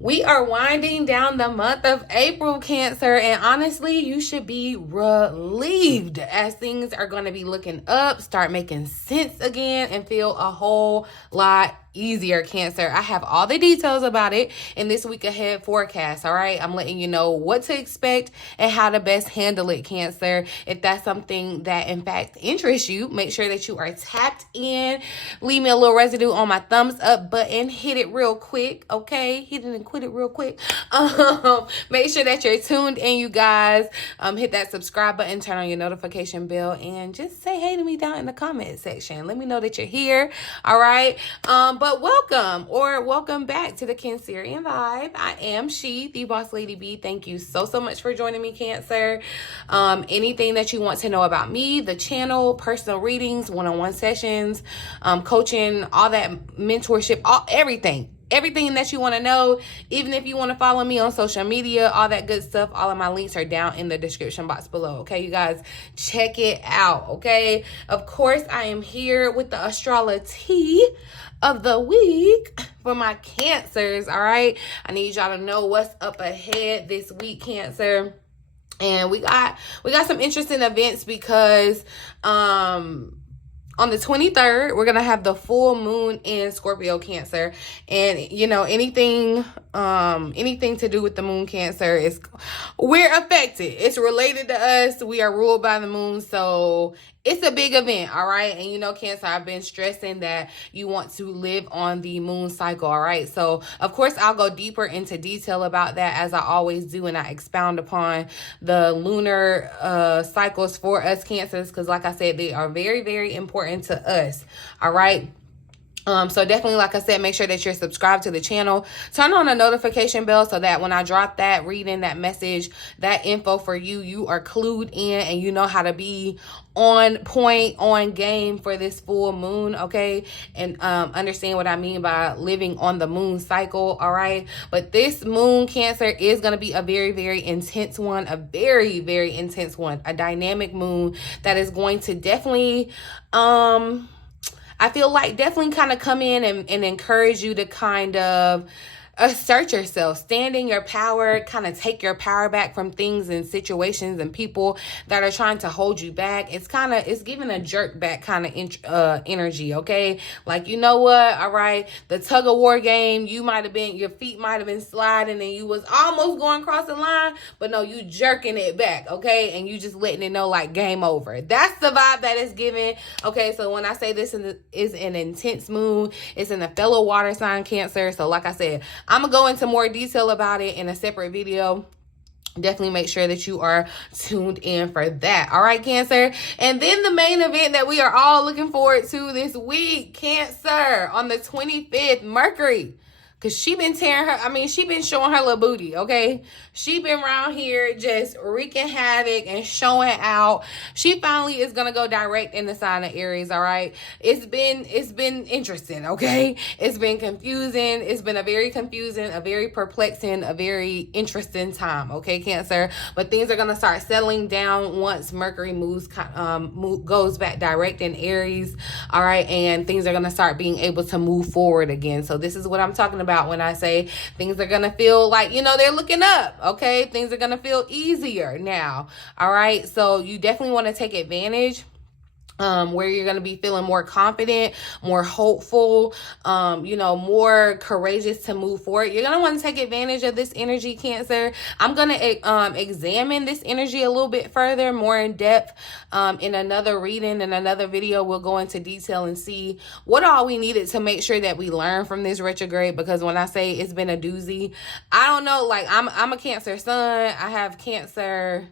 We are winding down the month of April, Cancer, and honestly, you should be relieved as things are going to be looking up, start making sense again, and feel a whole lot easier, Cancer. I have all the details about it in this week ahead forecast, all right? I'm letting you know what to expect and how to best handle it, Cancer. If that's something that, in fact, interests you, make sure that you are tapped in. Leave me a little residue on my thumbs up button. Hit it real quick, okay? Hit it and quit it real quick. Make sure that you're tuned in, you guys. Hit that subscribe button, turn on your notification bell, and just say hey to me down in the comment section. Let me know that you're here, all right? But welcome back to the Cancerian Vibe. I am the Boss Lady B. Thank you so much for joining me, Cancer. Anything that you want to know about me, the channel, personal readings, one-on-one sessions, coaching, all that mentorship, everything that you want to know, even if you want to follow me on social media, all that good stuff, all of my links are down in the description box below, okay? You guys, check it out, okay? Of course, I am here with the Astrol-tea of the week for my Cancers, all right? I need y'all to know what's up ahead this week, Cancer. And we got some interesting events because on the 23rd, we're going to have the full moon in Scorpio, Cancer. And, you know, anything to do with the moon, Cancer, we're affected. It's related to us. We are ruled by the moon. So it's a big event, all right? And, you know, Cancer, I've been stressing that you want to live on the moon cycle, all right? So, of course, I'll go deeper into detail about that as I always do, and I expound upon the lunar cycles for us, Cancers, because, like I said, they are very, very important to us, all right? So definitely, like I said, make sure that you're subscribed to the channel. Turn on the notification bell so that when I drop that reading, that message, that info for you, you are clued in and you know how to be on point, on game for this full moon, okay? And understand what I mean by living on the moon cycle, all right? But this moon, Cancer, is going to be a very, very intense one, a very, very intense one, a dynamic moon that is going to definitely I feel like definitely kind of come in and encourage you to kind of assert yourself, stand in your power, kind of take your power back from things and situations and people that are trying to hold you back. It's giving a jerk back kind of energy, okay? Like, you know what? All right, the tug of war game, your feet might have been sliding and you was almost going across the line, but no, you jerking it back, okay? And you just letting it know like game over. That's the vibe that it's giving, okay? So when I say this is an intense moon, it's in a fellow water sign, Cancer. So like I said, I'm going to go into more detail about it in a separate video. Definitely make sure that you are tuned in for that. All right, Cancer. And then the main event that we are all looking forward to this week, Cancer, on the 25th, Mercury. Because she been showing her little booty, okay? She been around here just wreaking havoc and showing out. She finally is going to go direct in the sign of Aries, all right? It's been interesting, okay? It's been confusing. It's been a very confusing, a very perplexing, a very interesting time, okay, Cancer? But things are going to start settling down once Mercury goes back direct in Aries, all right? And things are going to start being able to move forward again. So this is what I'm talking about when I say things are going to feel like, you know, they're looking up, okay? Things are going to feel easier now, all right? So you definitely want to take advantage where you're going to be feeling more confident, more hopeful, you know, more courageous to move forward. You're going to want to take advantage of this energy, Cancer. I'm going to examine this energy a little bit further, more in depth in another reading, in another video. We'll go into detail and see what all we needed to make sure that we learn from this retrograde, because when I say it's been a doozy, I don't know, like I'm a Cancer sun. I have Cancer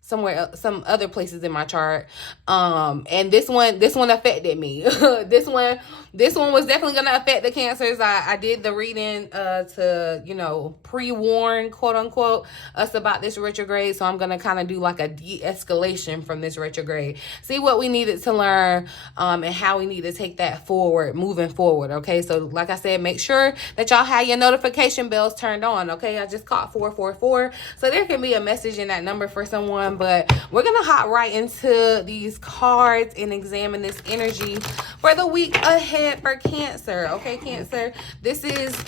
somewhere else, some other places in my chart, and this one affected me. this one was definitely gonna affect the Cancers. I did the reading to, you know, pre-warn, quote unquote, us about this retrograde. So I'm gonna kind of do like a de-escalation from this retrograde, see what we needed to learn, and how we need to take that forward, moving forward. Okay, so like I said, make sure that y'all have your notification bells turned on. Okay, I just caught 444, so there can be a message in that number for someone. But we're gonna hop right into these cards and examine this energy for the week ahead for Cancer. Okay, Cancer, this is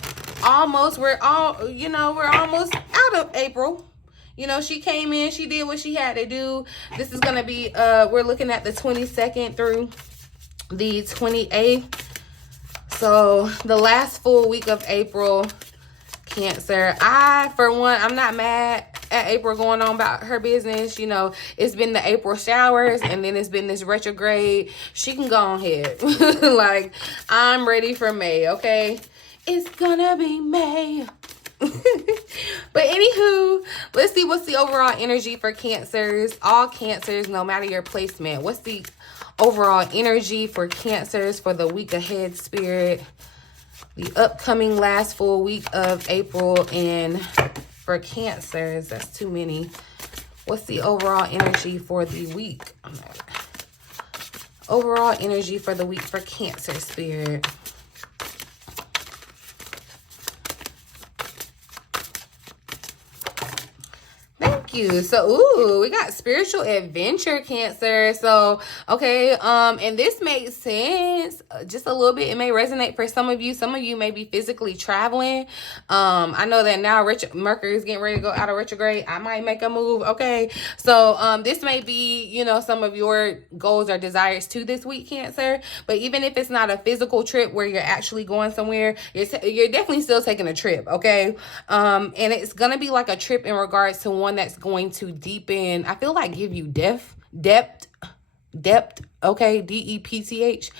we're almost out of April. You know, she came in, she did what she had to do. This is going to be, we're looking at the 22nd through the 28th. So the last full week of April, Cancer. For one, I'm not mad at April going on about her business. You know, it's been the April showers and then it's been this retrograde. She can go ahead. Like, I'm ready for May, okay? It's gonna be May. But anywho, let's see what's the overall energy for Cancers. All Cancers, no matter your placement. What's the overall energy for Cancers for the week ahead, Spirit? The upcoming last full week of April. And for Cancers, that's too many. What's the overall energy for the week? Overall energy for the week for Cancer, Spirit. You. So, ooh, we got spiritual adventure, Cancer. So, okay, and this makes sense just a little bit. It may resonate for some of you. Some of you may be physically traveling. I know that now Mercury is getting ready to go out of retrograde. I might make a move, okay? So, this may be, you know, some of your goals or desires too this week, Cancer. But even if it's not a physical trip where you're actually going somewhere, you're definitely still taking a trip, okay? And it's gonna be like a trip in regards to one that's going to deepen, I feel like give you depth, okay, DEPTH,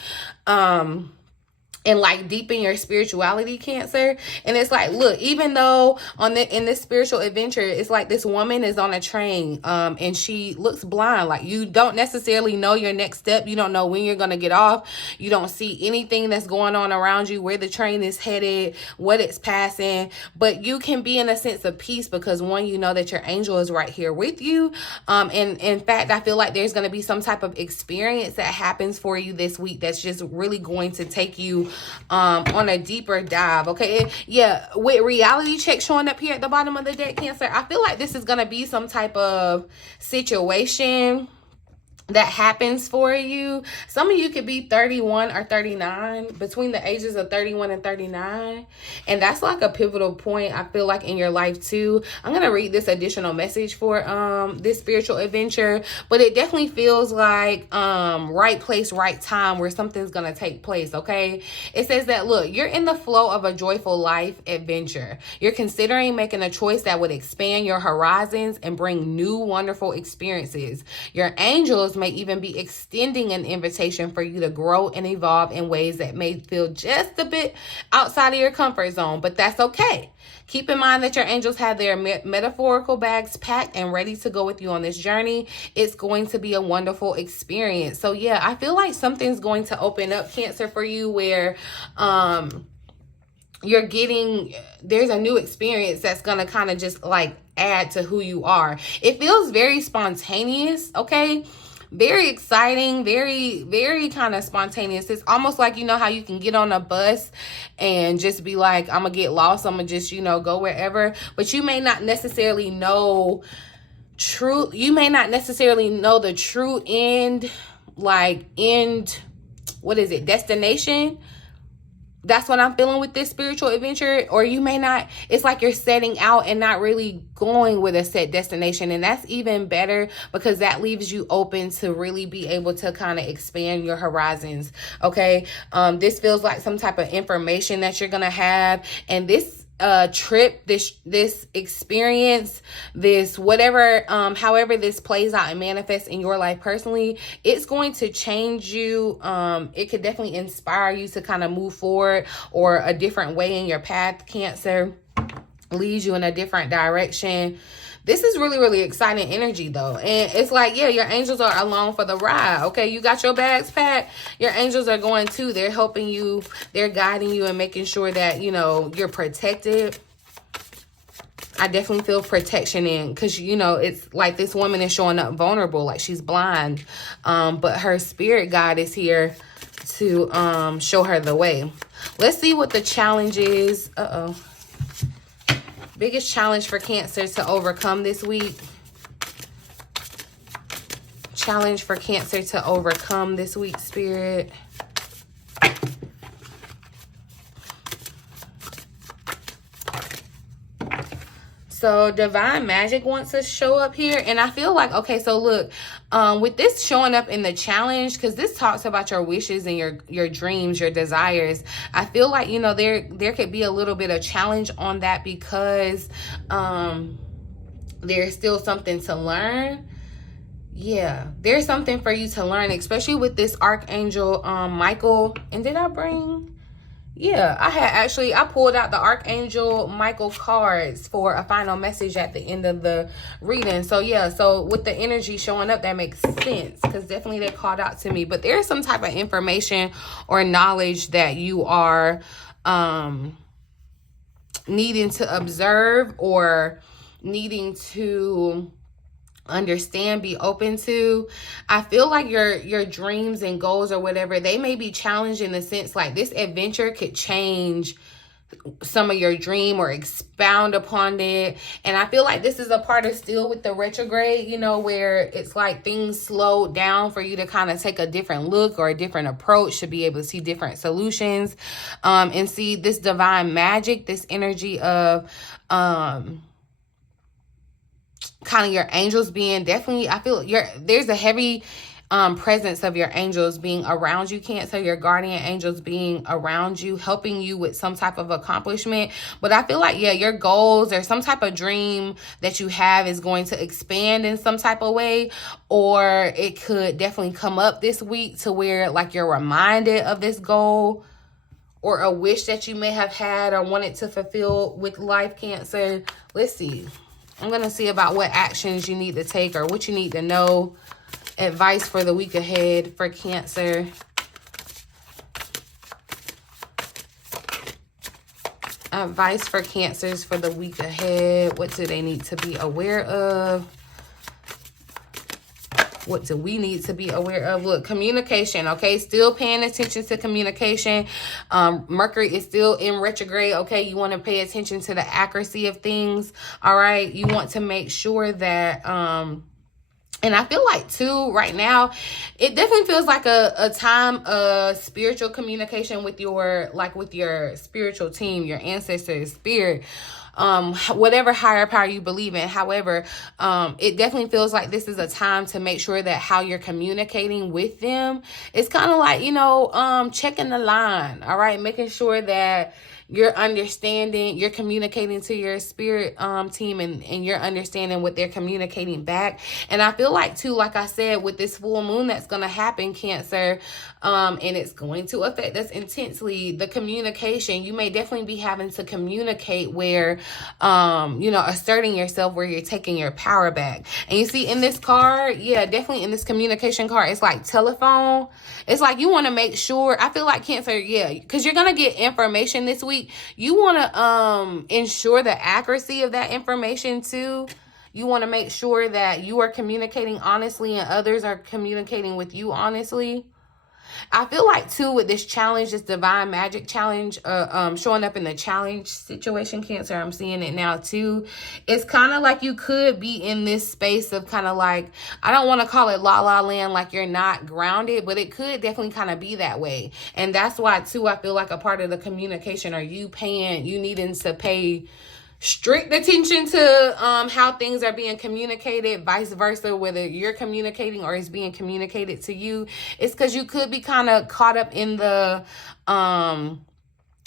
and like deepen your spirituality, Cancer. And it's like, look, even though in this spiritual adventure, it's like this woman is on a train, and she looks blind. Like, you don't necessarily know your next step. You don't know when you're going to get off. You don't see anything that's going on around you, where the train is headed, what it's passing. But you can be in a sense of peace because, one, you know that your angel is right here with you. And in fact, I feel like there's going to be some type of experience that happens for you this week that's just really going to take you on a deeper dive, okay? Yeah, with reality check showing up here at the bottom of the deck, Cancer, I feel like this is gonna be some type of situation that happens for you. Some of you could be 31 or 39, between the ages of 31 and 39. And that's like a pivotal point, I feel like, in your life too. I'm going to read this additional message for this spiritual adventure. But it definitely feels like right place, right time where something's going to take place, okay? It says that, look, you're in the flow of a joyful life adventure. You're considering making a choice that would expand your horizons and bring new wonderful experiences. Your angels may even be extending an invitation for you to grow and evolve in ways that may feel just a bit outside of your comfort zone, but that's okay. Keep in mind that your angels have their metaphorical bags packed and ready to go with you on this journey. It's going to be a wonderful experience. So yeah, I feel like something's going to open up, Cancer, for you, where there's a new experience that's going to kind of just like add to who you are. It feels very spontaneous, okay? Very exciting, very, very kind of spontaneous. It's almost like, you know how you can get on a bus and just be like, I'm gonna get lost, I'm gonna just, you know, go wherever. But you may not necessarily know the true end, destination. That's what I'm feeling with this spiritual adventure. Or you may not, it's like you're setting out and not really going with a set destination. And that's even better, because that leaves you open to really be able to kind of expand your horizons. Okay. This feels like some type of information that you're going to have. And this trip, this experience, this whatever, however this plays out and manifests in your life personally, it's going to change you. It could definitely inspire you to kind of move forward, or a different way in your path, Cancer, leads you in a different direction. This is really, really exciting energy, though. And it's like, yeah, your angels are along for the ride, okay? You got your bags packed. Your angels are going too. They're helping you. They're guiding you and making sure that, you know, you're protected. I definitely feel protection in, because, you know, it's like this woman is showing up vulnerable, like she's blind. But her spirit guide is here to show her the way. Let's see what the challenge is. Biggest challenge for Cancer to overcome this week. Challenge for Cancer to overcome this week, Spirit. So divine magic wants to show up here. And I feel like, okay, so look, with this showing up in the challenge, because this talks about your wishes and your dreams, your desires, I feel like, you know, there could be a little bit of challenge on that because there's still something to learn. Yeah, there's something for you to learn, especially with this Archangel Michael. And did I bring... Yeah, I pulled out the Archangel Michael cards for a final message at the end of the reading. So yeah, so with the energy showing up, that makes sense because definitely they called out to me. But there's some type of information or knowledge that you are needing to observe or needing to understand, be open to. I feel like your dreams and goals or whatever, they may be challenged in the sense like this adventure could change some of your dream or expound upon it. And I feel like this is a part of still with the retrograde, you know, where it's like things slow down for you to kind of take a different look or a different approach to be able to see different solutions and see this divine magic, this energy of kind of your angels being definitely, I feel there's a heavy presence of your angels being around you, Cancer, your guardian angels being around you, helping you with some type of accomplishment. But I feel like, yeah, your goals or some type of dream that you have is going to expand in some type of way, or it could definitely come up this week to where like you're reminded of this goal or a wish that you may have had or wanted to fulfill with life, Cancer. Let's see. I'm going to see about what actions you need to take or what you need to know. Advice for the week ahead for Cancer. Advice for Cancers for the week ahead. What do they need to be aware of? What do we need to be aware of? Look, communication, okay? Still paying attention to communication. Mercury is still in retrograde, okay? You want to pay attention to the accuracy of things, all right? You want to make sure that... and I feel like, too, right now, it definitely feels like a time of spiritual communication with your spiritual team, your ancestors, spirit, whatever higher power you believe in. However, it definitely feels like this is a time to make sure that how you're communicating with them, it's kind of like, you know, checking the line, all right? Making sure that you're understanding, you're communicating to your spirit team and you're understanding what they're communicating back. And I feel like, too, like I said, with this full moon that's going to happen, Cancer, and it's going to affect us intensely, the communication, you may definitely be having to communicate where, you know, asserting yourself, where you're taking your power back. And you see in this card, yeah, definitely in this communication card, it's like telephone. It's like you want to make sure, I feel like, Cancer, yeah, because you're going to get information this week. You want to ensure the accuracy of that information too. You want to make sure that you are communicating honestly and others are communicating with you honestly. I feel like, too, with this challenge, this divine magic challenge, showing up in the challenge situation, Cancer, I'm seeing it now, too. It's kind of like you could be in this space of kind of like, I don't want to call it la-la land, like you're not grounded, but it could definitely kind of be that way. And that's why, too, I feel like a part of the communication, are you needing to pay strict attention to how things are being communicated, vice versa, whether you're communicating or it's being communicated to you. It's because you could be kind of caught up in the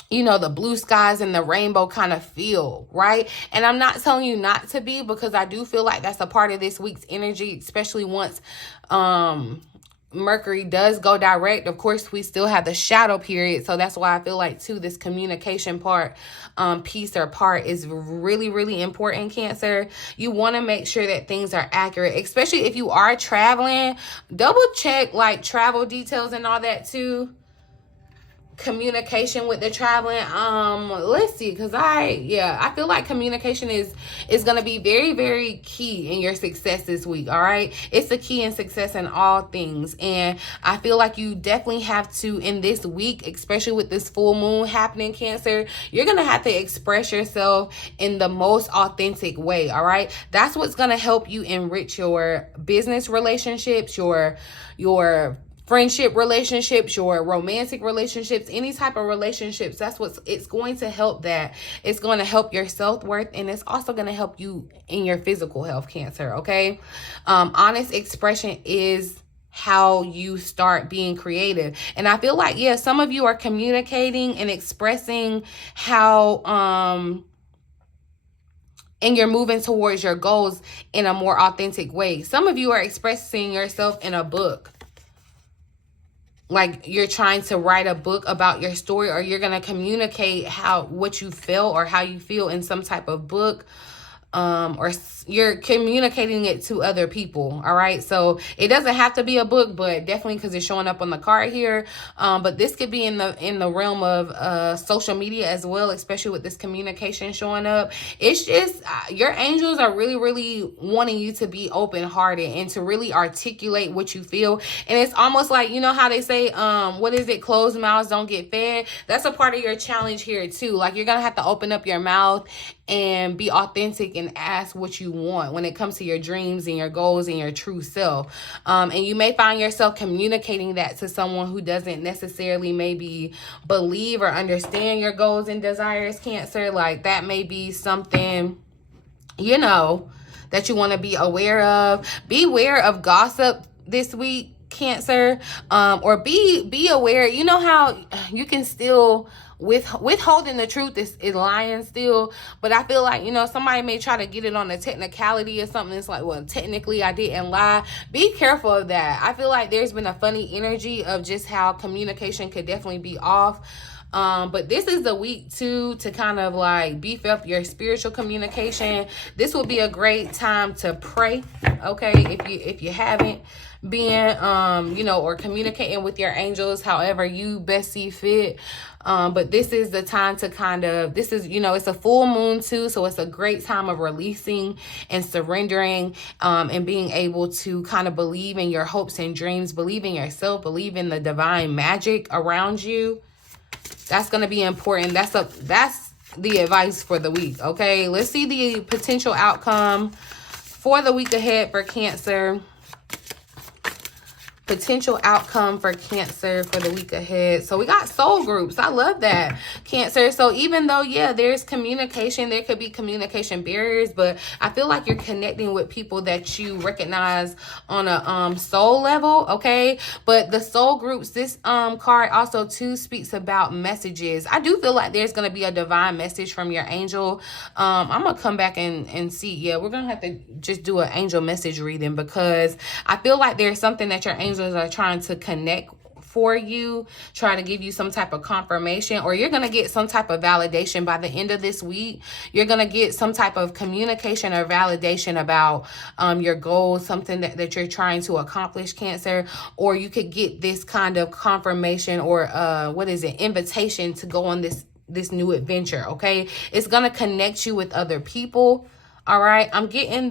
you know, the blue skies and the rainbow kind of feel, right? And I'm not telling you not to be, because I do feel like that's a part of this week's energy, especially once Mercury does go direct. Of course, we still have the shadow period. So that's why I feel like, too, this communication part, piece or part is really, really important, Cancer. You want to make sure that things are accurate, especially if you are traveling. Double check like travel details and all that, too. Communication with the traveling, let's see, because I feel like communication is going to be very, very key in your success this week. All right, it's the key in success in all things, and I feel like you definitely have to, in this week, especially with this full moon happening, Cancer, you're going to have to express yourself in the most authentic way. All right, that's what's going to help you enrich your business relationships, your friendship relationships, your romantic relationships, any type of relationships. That's what it's going to help. That it's going to help your self-worth, and it's also going to help you in your physical health, Cancer. Okay. Honest expression is how you start being creative. And I feel like, yeah, some of you are communicating and expressing how and you're moving towards your goals in a more authentic way. Some of you are expressing yourself in a book. Like you're trying to write a book about your story, or you're going to communicate what you feel or how you feel in some type of book. Or you're communicating it to other people. All right. So it doesn't have to be a book, but definitely, because it's showing up on the card here. But this could be in the realm of social media as well, especially with this communication showing up. It's just your angels are really, really wanting you to be open-hearted and to really articulate what you feel. And it's almost like, you know how they say, what is it? Closed mouths don't get fed. That's a part of your challenge here too. Like you're going to have to open up your mouth and be authentic and ask what you want when it comes to your dreams and your goals and your true self. And you may find yourself communicating that to someone who doesn't necessarily maybe believe or understand your goals and desires, Cancer. Like that may be something, you know, that you want to be aware of. Beware of gossip this week, Cancer. Or be aware. You know how you can still withholding the truth is lying still, but I feel like, you know, somebody may try to get it on a technicality or something. It's like, well, technically I didn't lie. Be careful of that. I feel like there's been a funny energy of just how communication could definitely be off. But this is the week too to kind of like beef up your spiritual communication. This will be a great time to pray, okay, if you haven't been, you know, or communicating with your angels however you best see fit. But this is the time to kind of, this is, you know, it's a full moon too, so it's a great time of releasing and surrendering, and being able to kind of believe in your hopes and dreams, believe in yourself, believe in the divine magic around you. That's going to be important. That's the advice for the week. Okay, let's see the potential outcome for the week ahead for Cancer. Potential outcome for Cancer for the week ahead. So we got soul groups. I love that, Cancer. So even though, yeah, there's communication, there could be communication barriers, but I feel like you're connecting with people that you recognize on a soul level, okay? But the soul groups, this card also too speaks about messages. I do feel like there's going to be a divine message from your angel. I'm going to come back and see. Yeah, we're going to have to just do an angel message reading, because I feel like there's something that your angels are trying to connect for you, trying to give you some type of confirmation, or you're going to get some type of validation by the end of this week. You're going to get some type of communication or validation about your goals, something that you're trying to accomplish, Cancer. Or you could get this kind of confirmation or invitation to go on this new adventure, okay? It's going to connect you with other people, all right? I'm getting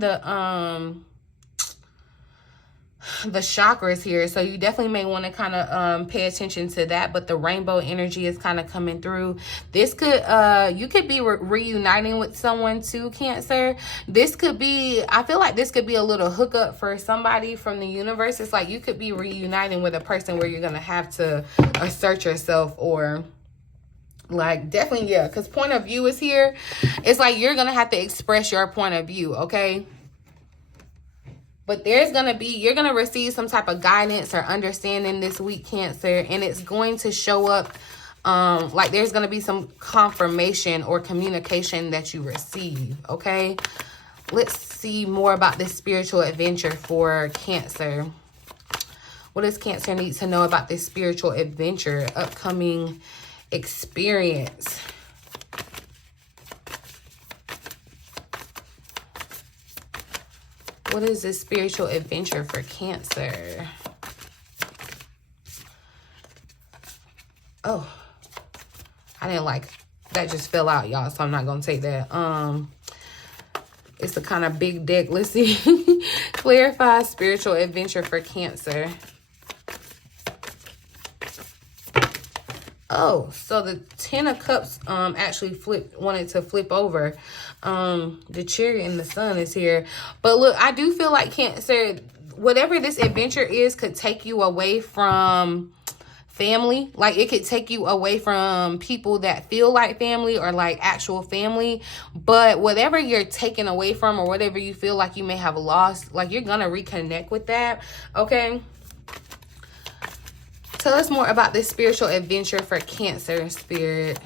the chakras here, so you definitely may want to kind of pay attention to that. But the rainbow energy is kind of coming through. This could you could be reuniting with someone too, Cancer. This could be, I feel like this could be a little hookup for somebody from the universe. It's like you could be reuniting with a person where you're gonna have to assert yourself, or like definitely, yeah, because point of view is here. It's like you're gonna have to express your point of view, okay? But there's going to be, you're going to receive some type of guidance or understanding this week, Cancer. And it's going to show up like there's going to be some confirmation or communication that you receive, okay? Let's see more about this spiritual adventure for Cancer. What does Cancer need to know about this spiritual adventure, upcoming experience? What is this spiritual adventure for Cancer? Oh, I didn't like that, just fell out, y'all, so I'm not gonna take that. It's a kind of big deck. Let's see. Clarify spiritual adventure for Cancer. Oh, so the 10 of Cups actually wanted to flip over. The Chariot and the Sun is here. But look, I do feel like Cancer, whatever this adventure is could take you away from family. Like, it could take you away from people that feel like family or like actual family. But whatever you're taken away from, or whatever you feel like you may have lost, like, you're gonna reconnect with that. Okay, tell us more about this spiritual adventure for Cancer, Spirit.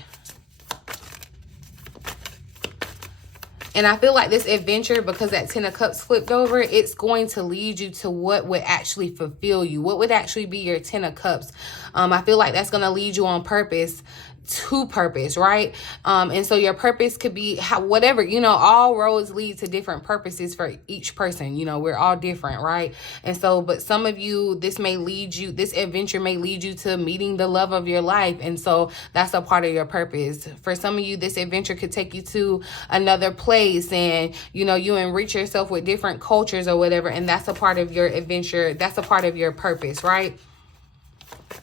And I feel like this adventure, because that 10 of Cups flipped over, it's going to lead you to what would actually fulfill you. What would actually be your 10 of Cups. I feel like that's going to lead you on purpose, to purpose, right? And so your purpose could be whatever, you know, all roads lead to different purposes for each person. You know, we're all different, right? And so, but some of you, this adventure may lead you to meeting the love of your life. And so that's a part of your purpose. For some of you, this adventure could take you to another place, and, you know, you enrich yourself with different cultures or whatever. And that's a part of your adventure. That's a part of your purpose, right?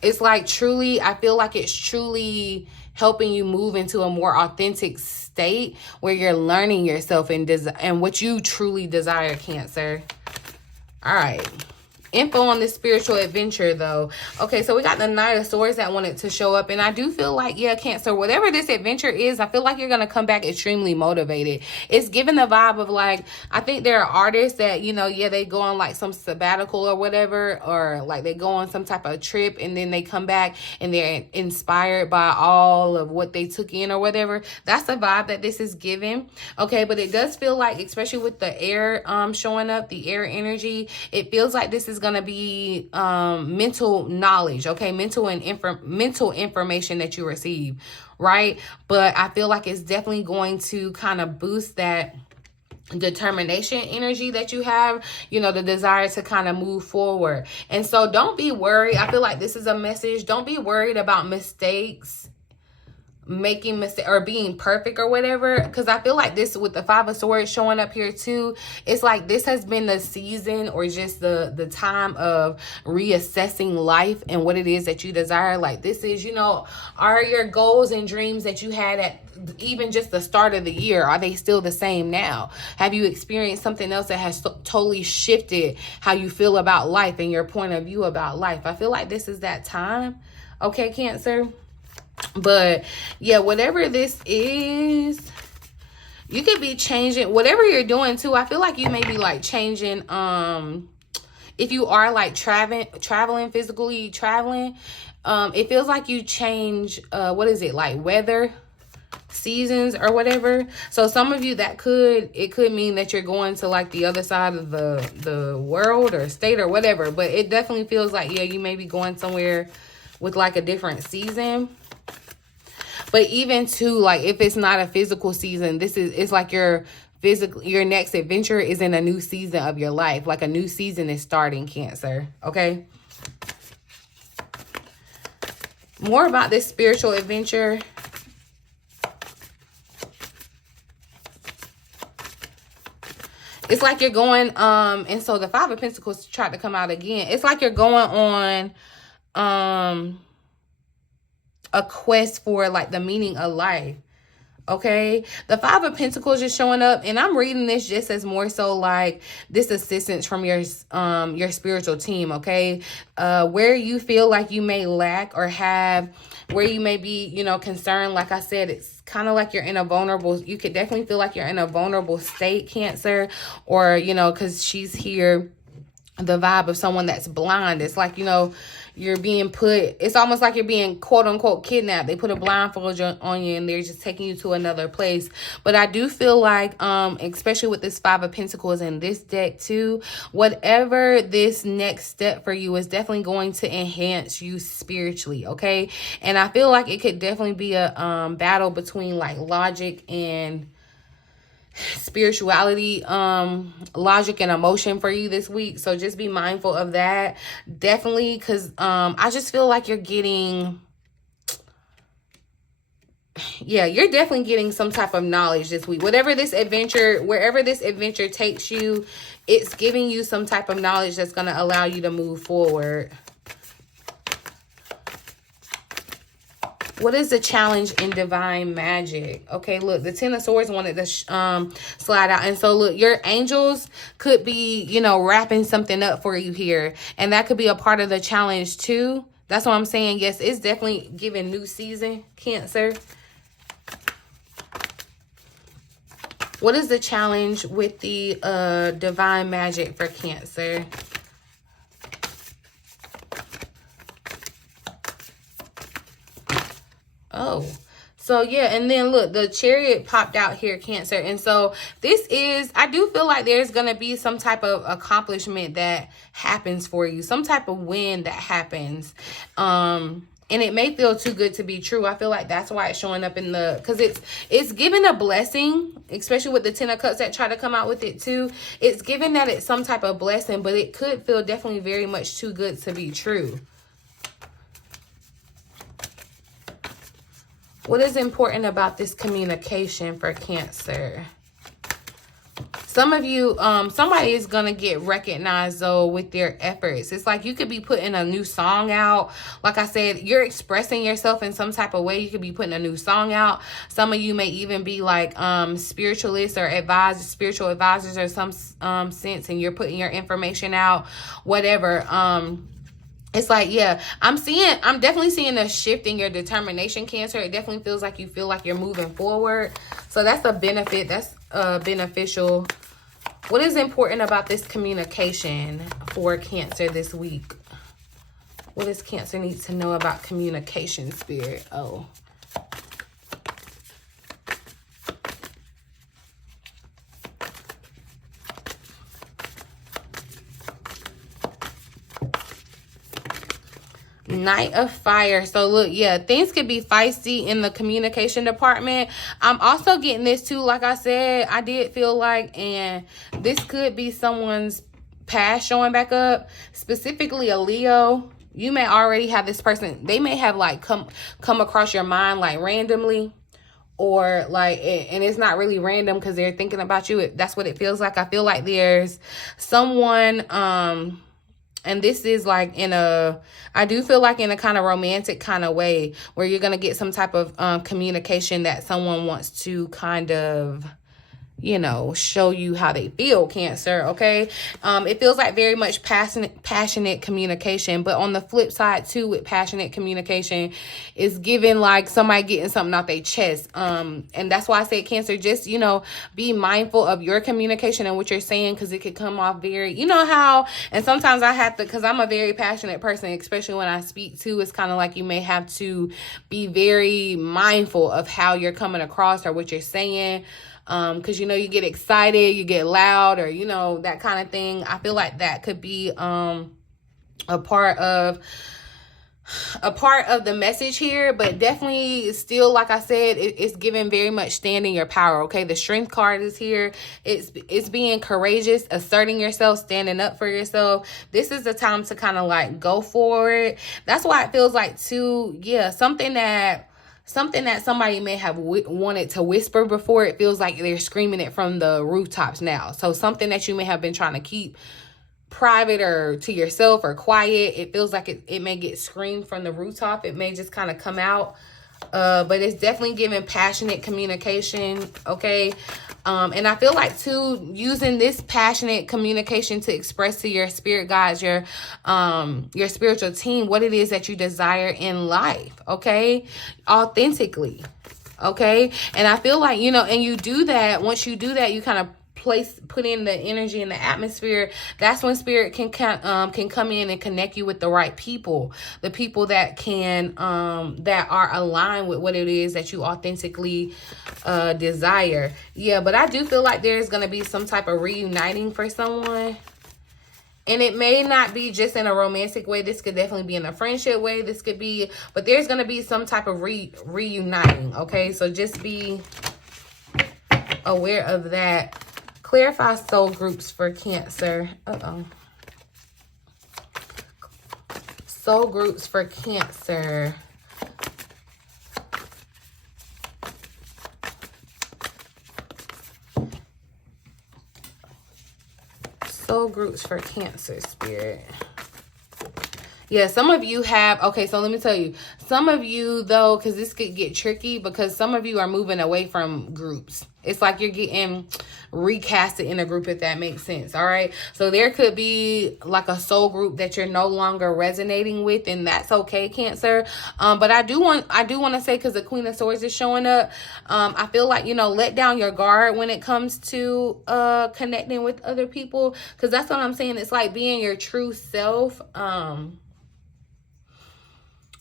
It's like truly, I feel like it's truly helping you move into a more authentic state where you're learning yourself and what you truly desire, Cancer. All right. Info on this spiritual adventure, though. Okay, so we got the Knight of Swords that wanted to show up. And I do feel like, yeah, Cancer, whatever this adventure is, I feel like you're going to come back extremely motivated. It's giving the vibe of, like, I think there are artists that, you know, yeah, they go on like some sabbatical or whatever, or like they go on some type of trip, and then they come back and they're inspired by all of what they took in or whatever. That's the vibe that this is giving. Okay, but it does feel like, especially with the air showing up, the air energy, it feels like this is going to be mental knowledge, okay, mental information that you receive, right? But I feel like it's definitely going to kind of boost that determination energy that you have, you know, the desire to kind of move forward. And so don't be worried. I feel like this is a message. Don't be worried about mistakes, making mistake or being perfect or whatever, because I feel like this, with the 5 of Swords showing up here too, it's like this has been the season, or just the time of reassessing life and what it is that you desire. Like, this is, you know, are your goals and dreams that you had at even just the start of the year, are they still the same now? Have you experienced something else that has totally shifted how you feel about life and your point of view about life? I feel like this is that time, okay, Cancer? But yeah, whatever this is, you could be changing whatever you're doing too. I feel like you may be like changing, if you are like traveling, physically traveling, it feels like you change, what is it, like weather, seasons or whatever. So some of you, it could mean that you're going to like the other side of the world or state or whatever. But it definitely feels like, yeah, you may be going somewhere with like a different season. But even too, like, if it's not a physical season, it's like your next adventure is in a new season of your life. Like, a new season is starting, Cancer. Okay. More about this spiritual adventure. It's like you're going, and so the 5 of Pentacles tried to come out again. It's like you're going on, a quest for like the meaning of life. Okay, the 5 of Pentacles is showing up, and I'm reading this just as more so like this assistance from your spiritual team. Okay, where you feel like you may lack or where you may be, you know, concerned. Like I said, it's kind of like you're in a vulnerable, you could definitely feel like you're in a vulnerable state, Cancer, or, you know, because she's here, the vibe of someone that's blind. It's like, you know, you're being it's almost like you're being quote unquote kidnapped. They put a blindfold on you and they're just taking you to another place. But I do feel like, especially with this 5 of Pentacles in this deck too, whatever this next step for you is definitely going to enhance you spiritually. Okay. And I feel like it could definitely be a battle between like logic and spirituality, logic and emotion for you this week. So just be mindful of that, definitely, because I just feel like you're getting, yeah, you're definitely getting some type of knowledge this week. Wherever this adventure takes you, it's giving you some type of knowledge that's going to allow you to move forward. What is the challenge in divine magic? Okay, look, the Ten of Swords wanted to slide out. And so, look, your angels could be, you know, wrapping something up for you here. And that could be a part of the challenge, too. That's what I'm saying. Yes, it's definitely giving new season, Cancer. What is the challenge with the divine magic for Cancer? Oh, so yeah, and then look, the Chariot popped out here, Cancer. And so this is, I do feel like there's going to be some type of accomplishment that happens for you, some type of win that happens. And it may feel too good to be true. I feel like that's why it's showing up in the, because it's giving a blessing, especially with the Ten of Cups that try to come out with it too. It's giving that it's some type of blessing, but it could feel definitely very much too good to be true. What is important about this communication for Cancer? Some of you, somebody is going to get recognized, though, with their efforts. It's like you could be putting a new song out. Like I said, you're expressing yourself in some type of way. You could be putting a new song out. Some of you may even be like spiritualists or advisors, spiritual advisors or some sense, and you're putting your information out, whatever. It's like, yeah, I'm definitely seeing a shift in your determination, Cancer. It definitely feels like you feel like you're moving forward. So that's a benefit. That's beneficial. What is important about this communication for Cancer this week? What does Cancer need to know about communication, Spirit? Oh. Knight of Fire. So look, yeah, things could be feisty in the communication department. I'm also getting this too, like I said, I did feel like, and this could be someone's past showing back up, specifically a Leo. You may already have this person, they may have like come across your mind like randomly, or like, and it's not really random because they're thinking about you. That's what it feels like. I feel like there's someone, and this is like in a, I do feel like in a kind of romantic kind of way where you're going to get some type of communication that someone wants to kind of, you know, show you how they feel, Cancer, okay? It feels like very much passionate communication, but on the flip side too, with passionate communication, is giving like somebody getting something out their chest. And that's why I say, Cancer, just, you know, be mindful of your communication and what you're saying, because it could come off very, you know how, and sometimes I have to, because I'm a very passionate person, especially when I speak too, it's kind of like you may have to be very mindful of how you're coming across or what you're saying. Because, you know, you get excited, you get loud, or, you know, that kind of thing. I feel like that could be a part of the message here, but definitely still, like I said, it's giving very much standing your power, okay? The Strength card is here. It's being courageous, asserting yourself, standing up for yourself. This is the time to kind of like go for it. That's why it feels like too, yeah, something that somebody may have wanted to whisper before, it feels like they're screaming it from the rooftops now. So something that you may have been trying to keep private or to yourself or quiet, it feels like it may get screamed from the rooftop. It may just kind of come out. But it's definitely giving passionate communication, okay? And I feel like too, using this passionate communication to express to your spirit guides, your spiritual team, what it is that you desire in life, okay? Authentically, okay? And I feel like, you know, and you do that, once you do that, you kind of put in the energy in the atmosphere. That's when spirit can come in and connect you with the right people, the people that can that are aligned with what it is that you authentically desire. Yeah, but I do feel like there's going to be some type of reuniting for someone. And it may not be just in a romantic way. This could definitely be in a friendship way. This could be, but there's going to be some type of reuniting, okay? So just be aware of that. Clarify soul groups for Cancer. Soul groups for Cancer. Soul groups for Cancer, Spirit. Yeah, some of you have, okay, so let me tell you, some of you though, because this could get tricky, because some of you are moving away from groups. It's like you're getting recasted in a group, if that makes sense. All right. So there could be like a soul group that you're no longer resonating with, and that's okay, Cancer. But I do want to say, because the Queen of Swords is showing up, I feel like, you know, let down your guard when it comes to connecting with other people, because that's what I'm saying. It's like being your true self.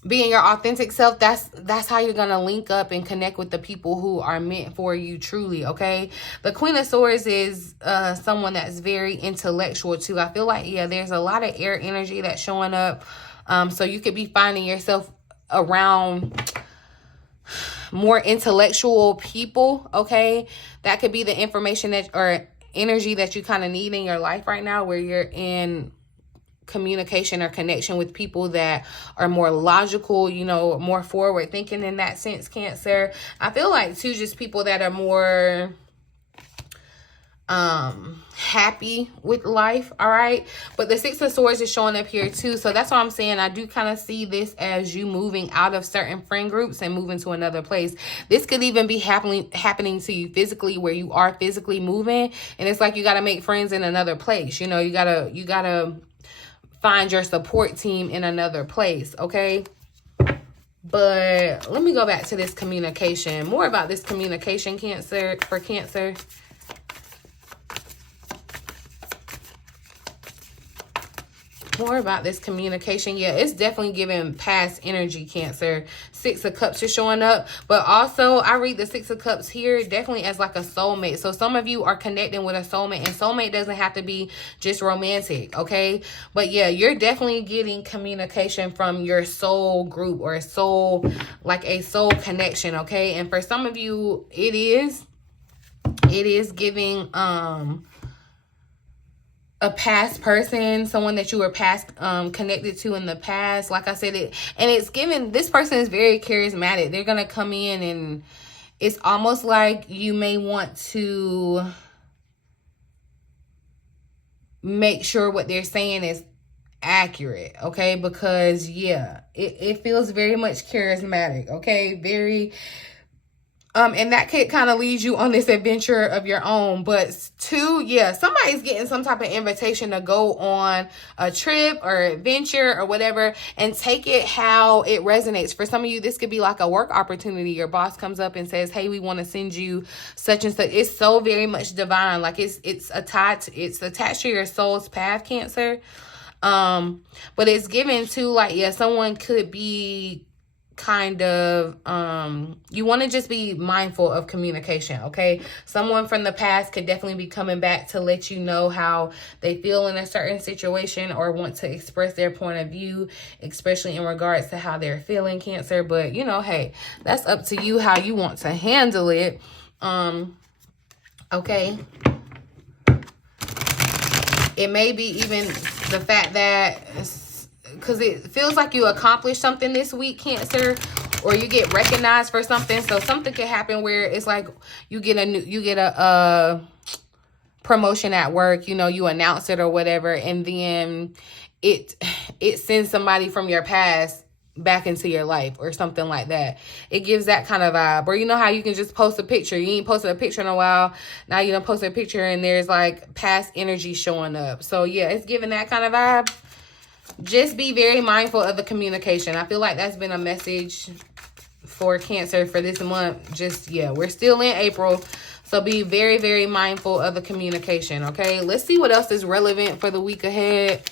Being your authentic self, that's how you're gonna link up and connect with the people who are meant for you truly. Okay, the Queen of Swords is someone that's very intellectual too. I feel like, yeah, there's a lot of air energy that's showing up, so you could be finding yourself around more intellectual people. Okay, that could be the information that, or energy that you kind of need in your life right now, where you're in communication or connection with people that are more logical, you know, more forward thinking in that sense, Cancer. I feel like too, just people that are more happy with life. All right, but the Six of Swords is showing up here too, so that's what I'm saying. I do kind of see this as you moving out of certain friend groups and moving to another place. This could even be happening to you physically, where you are physically moving, and it's like you got to make friends in another place. You know, you gotta find your support team in another place. Okay, but let me go back to this communication. More about this communication, Cancer, for Cancer. More about this communication. Yeah, it's definitely giving past energy, Cancer. Six of Cups is showing up, but also I read the Six of Cups here definitely as like a soulmate. So some of you are connecting with a soulmate, and soulmate doesn't have to be just romantic. Okay, but yeah, you're definitely getting communication from your soul group, or a soul, like a soul connection. Okay, and for some of you, it is giving a past person, someone that you were past connected to in the past. Like I said, it's given, this person is very charismatic. They're gonna come in, and it's almost like you may want to make sure what they're saying is accurate. Okay, because yeah, it feels very much charismatic. Okay, very and that could kind of lead you on this adventure of your own. But two, yeah, somebody's getting some type of invitation to go on a trip or adventure or whatever, and take it how it resonates. For some of you, this could be like a work opportunity. Your boss comes up and says, hey, we want to send you such and such. It's so very much divine. Like it's attached to your soul's path, Cancer. But it's given to, like, yeah, someone could be kind of you want to just be mindful of communication. Okay, someone from the past could definitely be coming back to let you know how they feel in a certain situation, or want to express their point of view, especially in regards to how they're feeling, Cancer. But you know, hey, that's up to you how you want to handle it. Okay, it may be even the fact that, because it feels like you accomplished something this week, Cancer, or you get recognized for something. So something can happen where it's like you get a promotion at work, you know, you announce it or whatever, and then it sends somebody from your past back into your life or something like that. It gives that kind of vibe. Or you know how you can just post a picture, you ain't posted a picture in a while, now you done posted a picture and there's like past energy showing up. So yeah, it's giving that kind of vibe. Just be very mindful of the communication. I feel like that's been a message for Cancer for this month. Just, yeah, we're still in April, so be very, very mindful of the communication. Okay, let's see what else is relevant for the week ahead.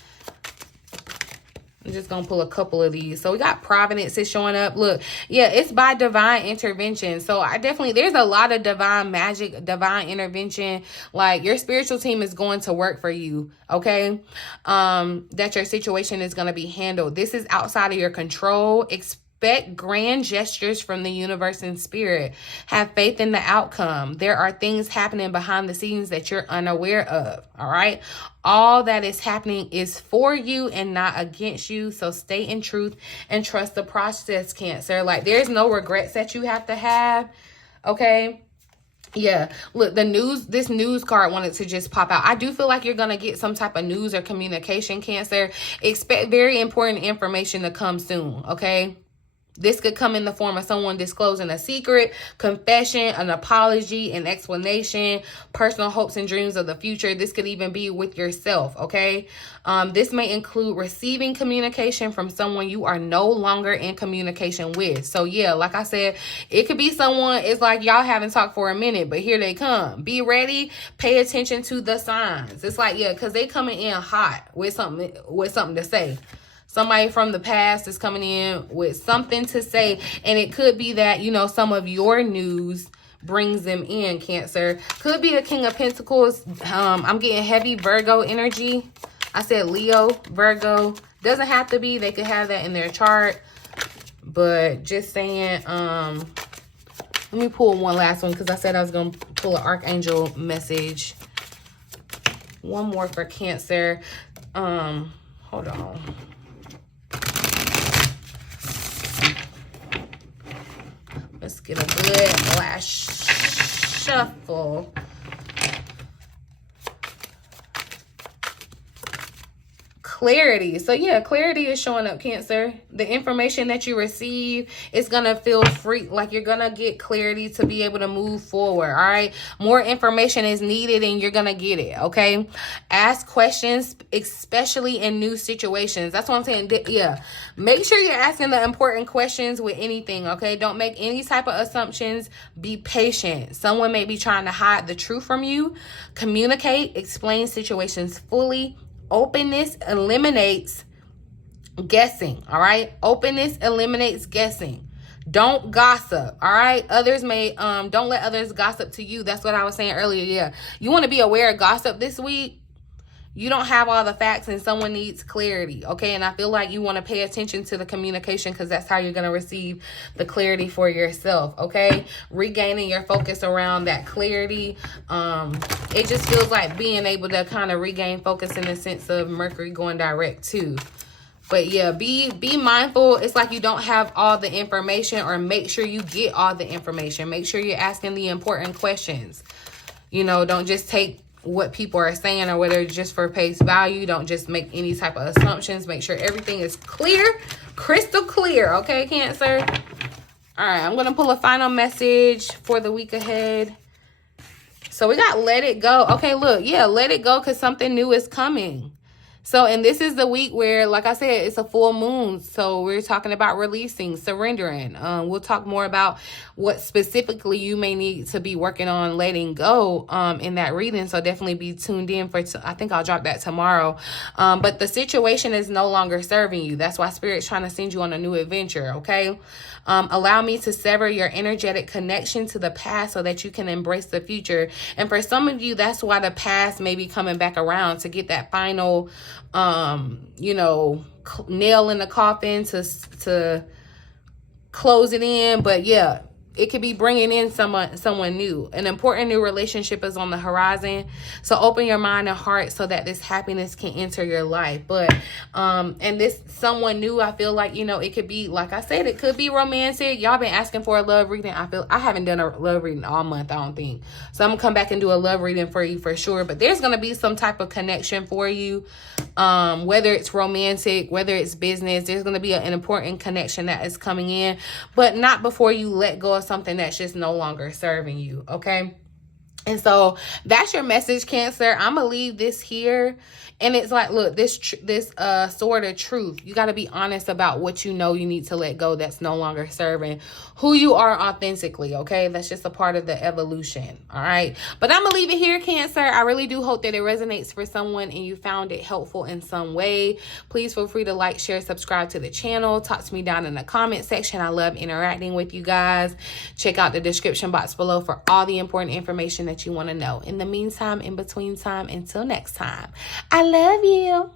I'm just gonna pull a couple of these. So we got Providence is showing up. Look, yeah, it's by divine intervention. So there's a lot of divine magic, divine intervention. Like your spiritual team is going to work for you. Okay, that your situation is going to be handled. This is outside of your control. Expect grand gestures from the universe and spirit. Have faith in the outcome. There are things happening behind the scenes that you're unaware of. All right. All that is happening is for you and not against you. So stay in truth and trust the process, Cancer. Like there's no regrets that you have to have. Okay. Yeah, look, this news card wanted to just pop out. I do feel like you're going to get some type of news or communication, Cancer. Expect very important information to come soon, okay? This could come in the form of someone disclosing a secret, confession, an apology, an explanation, personal hopes and dreams of the future. This could even be with yourself, okay? This may include receiving communication from someone you are no longer in communication with. So, yeah, like I said, it could be someone, it's like y'all haven't talked for a minute, but here they come. Be ready. Pay attention to the signs. It's like, yeah, because they coming in hot with something to say. Somebody from the past is coming in with something to say. And it could be that, you know, some of your news brings them in, Cancer. Could be a King of Pentacles. I'm getting heavy Virgo energy. I said Leo, Virgo. Doesn't have to be. They could have that in their chart. But just saying, let me pull one last one because I said I was going to pull an Archangel message. One more for Cancer. Hold on. Let's get a good last shuffle. Clarity. So yeah, clarity is showing up, Cancer. The information that you receive is going to feel free, like you're going to get clarity to be able to move forward, all right? More information is needed and you're going to get it, okay? Ask questions, especially in new situations. That's what I'm saying. Yeah, make sure you're asking the important questions with anything, okay? Don't make any type of assumptions. Be patient. Someone may be trying to hide the truth from you. Communicate, explain situations fully. Openness eliminates guessing, all right? Openness eliminates guessing. Don't gossip, all right? Others may, don't let others gossip to you. That's what I was saying earlier, yeah. You want to be aware of gossip this week. You don't have all the facts and someone needs clarity, okay? And I feel like you want to pay attention to the communication because that's how you're going to receive the clarity for yourself, okay? Regaining your focus around that clarity. It just feels like being able to kind of regain focus in the sense of Mercury going direct too. But yeah, be mindful. It's like you don't have all the information, or make sure you get all the information. Make sure you're asking the important questions. You know, don't just take what people are saying or whether it's just for face value. Don't just make any type of assumptions. Make sure everything is clear, crystal clear, okay, Cancer? All right, I'm going to pull a final message for the week ahead. So we got let it go. Okay, look, yeah, let it go because something new is coming. So, and this is the week where, like I said, it's a full moon. So we're talking about releasing, surrendering. We'll talk more about what specifically you may need to be working on letting go in that reading. So definitely be tuned in for, I think I'll drop that tomorrow. But the situation is no longer serving you. That's why Spirit's trying to send you on a new adventure, okay? Allow me to sever your energetic connection to the past so that you can embrace the future. And for some of you, that's why the past may be coming back around to get that final, you know, nail in the coffin to close it in. But yeah, it could be bringing in someone new. An important new relationship is on the horizon. So open your mind and heart so that this happiness can enter your life. But, and this someone new, I feel like, you know, it could be, like I said, it could be romantic. Y'all been asking for a love reading. I haven't done a love reading all month, I don't think. So I'm gonna come back and do a love reading for you for sure. But there's gonna be some type of connection for you. Whether it's romantic, whether it's business, there's going to be an important connection that is coming in, but not before you let go of something that's just no longer serving you, okay? And so that's your message, Cancer. I'm going to leave this here. And it's like, look, this sword of truth. You got to be honest about what you know you need to let go that's no longer serving who you are authentically, okay? That's just a part of the evolution, all right? But I'm going to leave it here, Cancer. I really do hope that it resonates for someone and you found it helpful in some way. Please feel free to like, share, subscribe to the channel. Talk to me down in the comment section. I love interacting with you guys. Check out the description box below for all the important information that you want to know. In the meantime, in between time, until next time, I love you.